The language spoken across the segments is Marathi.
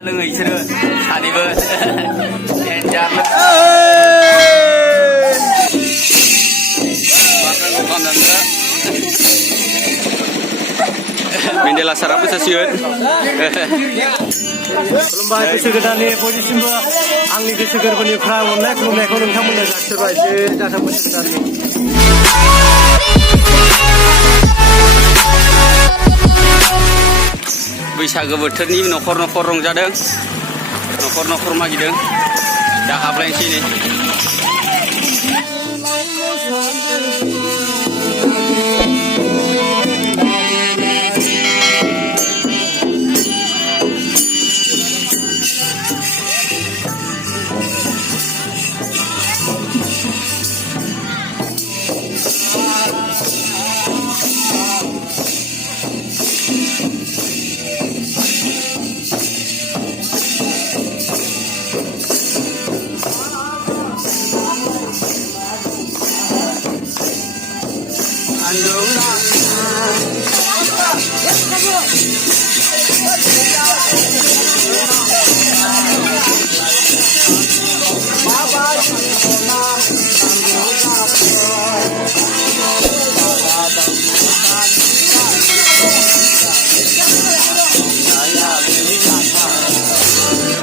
लोङै बिसोरो सानैबो डेन्जार Mendela sarap stasiun. खुलुमबाय गोसो गोदाननि बयनिसिमबो आंनि गोसो गोरबोनिफ्राय अननाय खुलुमनायखौ नोंथांमोननो जासिबाय जे जाथों बोसोर गोदाननि बैसागो बोथोरनि न'खर न'खर रंजादों न'खर न'खर मागिदों दा हाबलायनोसै नै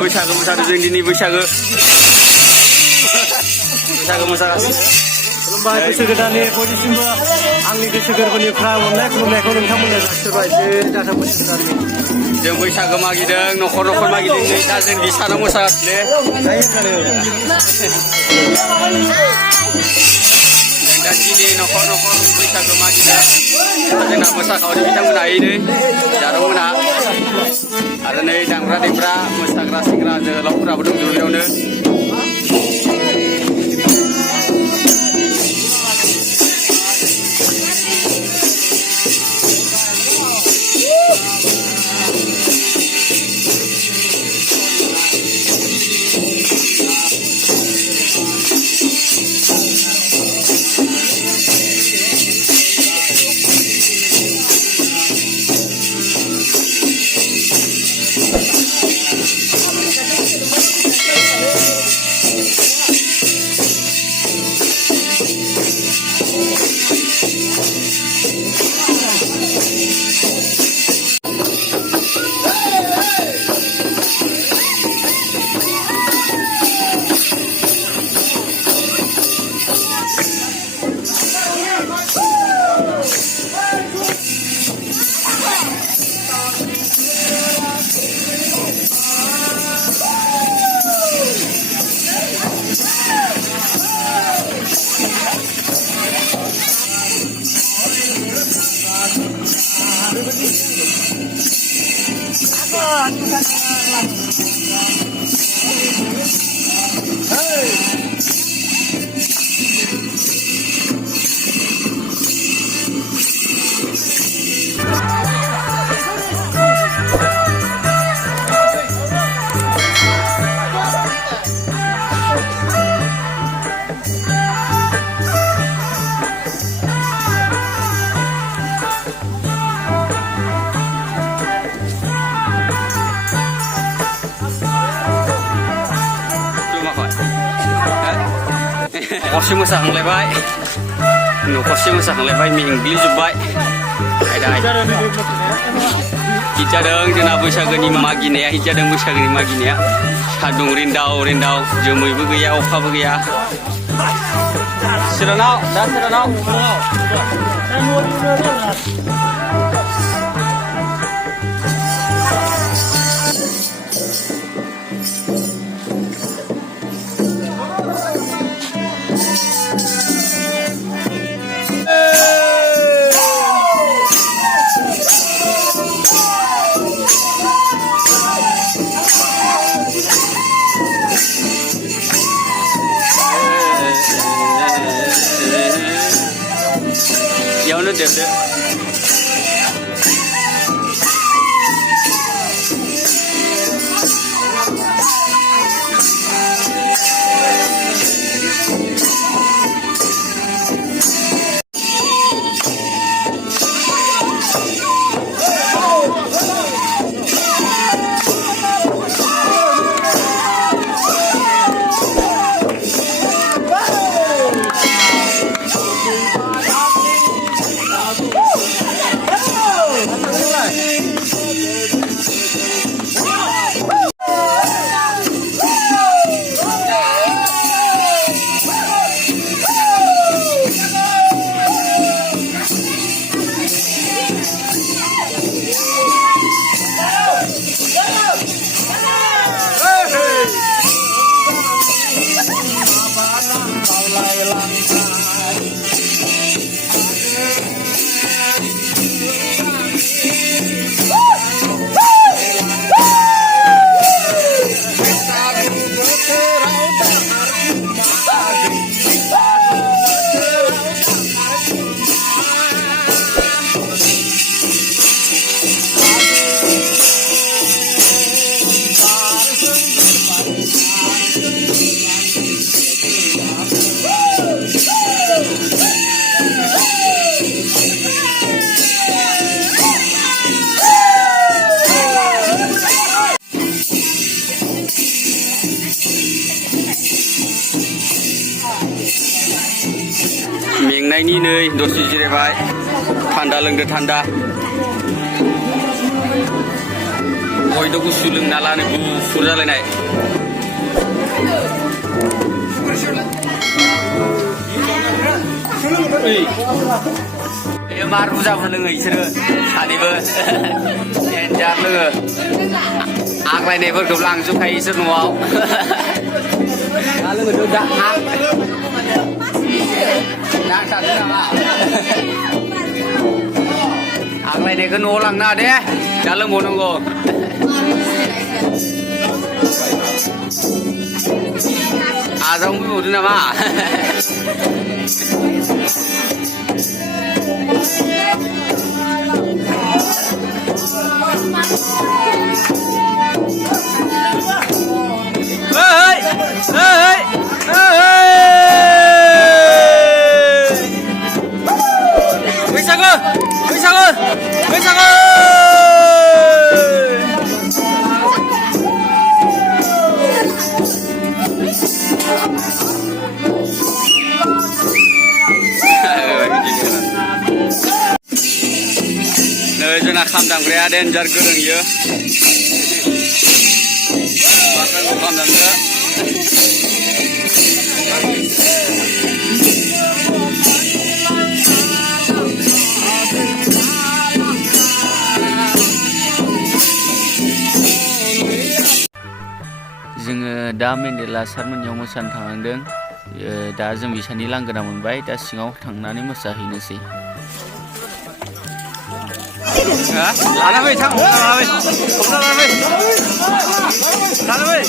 बैसागो मोसादों जों दिनै बैसागो मोसागासिनो खुलुमबाय गोसो गोदाननि बयनिसिमबो आंनि गोसो गोरबोनिफ्राय अननाय खुलुमनायखौ नोंथांमोननो जासिबाय जे जाथों बोसोर गोदाननि जों बैसागो मागिदों न'खर न'खर मागिदों नै दा जों बिसानाव मोसागासिनो दा दिनै न'खर न'खर बैसागो मागिदों जोंना मोसाखावरि बिथांमोना नै जारौमोना आरो नै दामग्रा देग्रा मोसाग्रा सेंग्रा जोहोलावफोराबो दंजोबो बेयावनो न'खरसे मोसाखांलायबाय न'खरसे मोसाखांलायबाय मेंग्लिजोब्बाय हिट जादों जोंना बैसागोनि मागिनाया हिट जादों बैसागोनि मागिनाया सान्दुं रिन्दाव रिन्दाव जोमैबो गैया अखाबो गैया सोरानाव दा सोरानाव 이거는 됐대. मेंनायनि नै दसे जिरायबाय थान्दा लोंदो थान्दा बयबो गुसु लोंना लानो गुफुर जालायनाय मार बुरजाफोर लोङो बिसोरो सानैबो डेन्जार लोङो आग्लायनायफोरखौ लांजोबखायो इसोर न'आव दा लोङो दा नांथारदों नामा आग्लायनायखौ न'आव लांनाङा दे दा लोंबावनांगौ आजावनो फैबावदो नामा बैसागो नै जोंना खाम दामग्राया डेन्जार गोरों इयो बाथ्राखौ खाम दामग्रा जोङो दा मेन्डेला सारमोननियाव मोसानो थांनांदों दा जों बिसानि लांगोना मोनबाय दा सिङाव थांनानै मोसाहैनोसै लाना फै थां लाना फै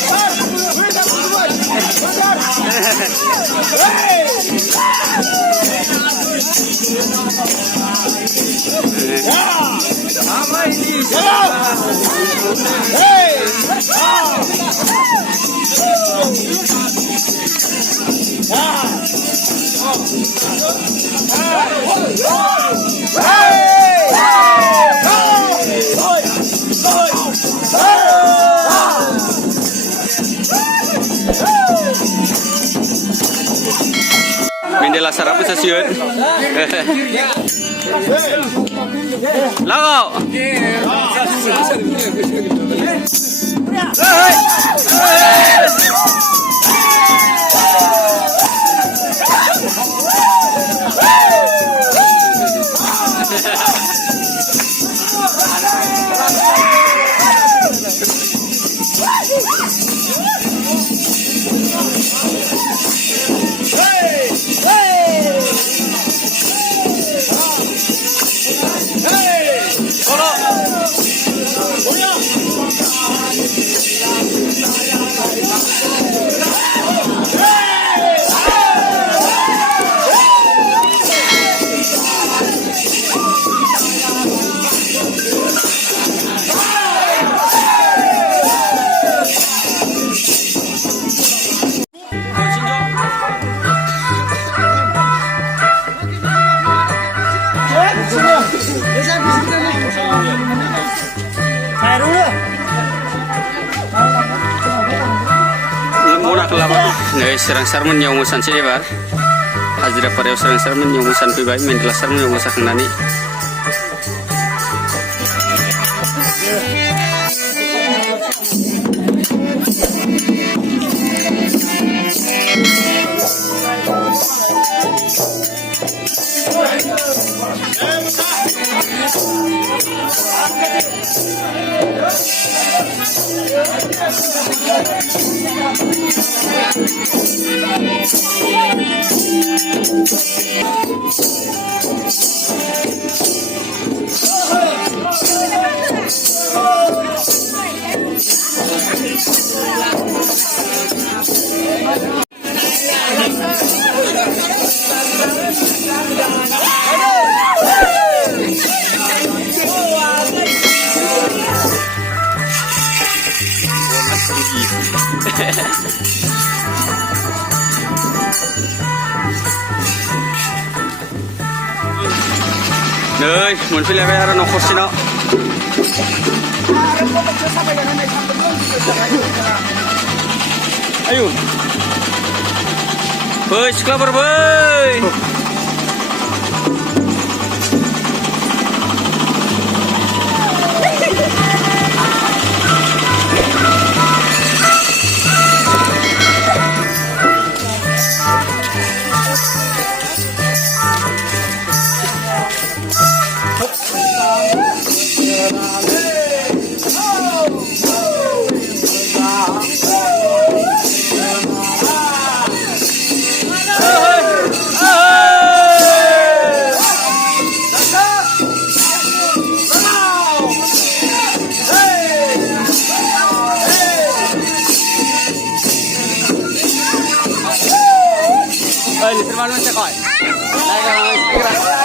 Mendela sarap stasiun. Lago. Serang sarmennya umusan sih bar, Hajira Pareo serang sarmennya umusan pibai, Mendela sarmennya umusan nani. Nơi muốn phi level nó khó xin nó. Ayo. Bơi, sekolah berbơi. ngisir mana cekoi. Naik sekarang.